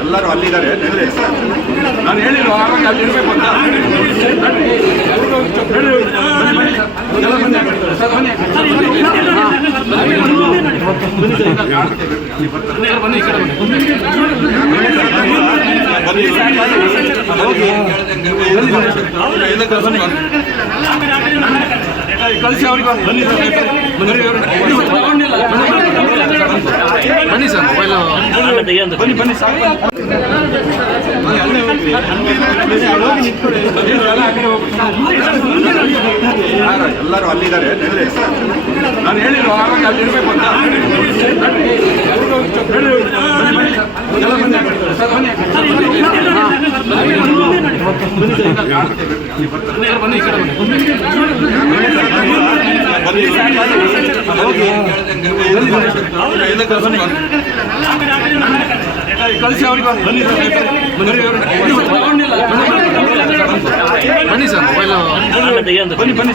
ಎಲ್ಲರೂ ಅಲ್ಲಿದ್ದಾರೆ. ನಾನು ಹೇಳಿಲ್ಲ ಆವಾಗ ಅಲ್ಲಿ ಇರಬೇಕು ಅಂತ. ಬನ್ನಿ, ಕಳ್ಸಿ ಬನ್ನಿ. ಅವ್ರಿಗೆ ಬನ್ನಿ ಸರ್. ಬನ್ನಿ ಬನ್ನಿ ಸರ್ ಮೊಬೈಲ್ ಬನ್ನಿ ಬನ್ನಿ ಸಾಕು ಬನ್ನಿ? ಎಲ್ಲರೂ ಅಲ್ಲಿದ್ದಾರೆ. ನಾನು ಹೇಳಿಲ್ಲ ಆವಾಗ ಅಲ್ಲಿ ಇರಬೇಕು ಅಂತ. ಬನ್ನಿ, ಬನ್ನಿ. ಎಲ್ಲ ಬನ್ನಿ. ಸರ್, ಬನ್ನಿ. ಬನ್ನಿ ಈ ಕಡೆ ಬನ್ನಿ. ಬನ್ನಿ. ಹೋಗಿ. ಬನ್ನಿ, ಬನ್ನಿ ಸರ್. ಇಲ್ಲ, ಕಳ್ಸಿ ಅವ್ರಿಗೆ ಬನ್ನಿ ಸರ್. ಮೊಬೈಲ್ ಬನ್ನಿ ಬನ್ನಿ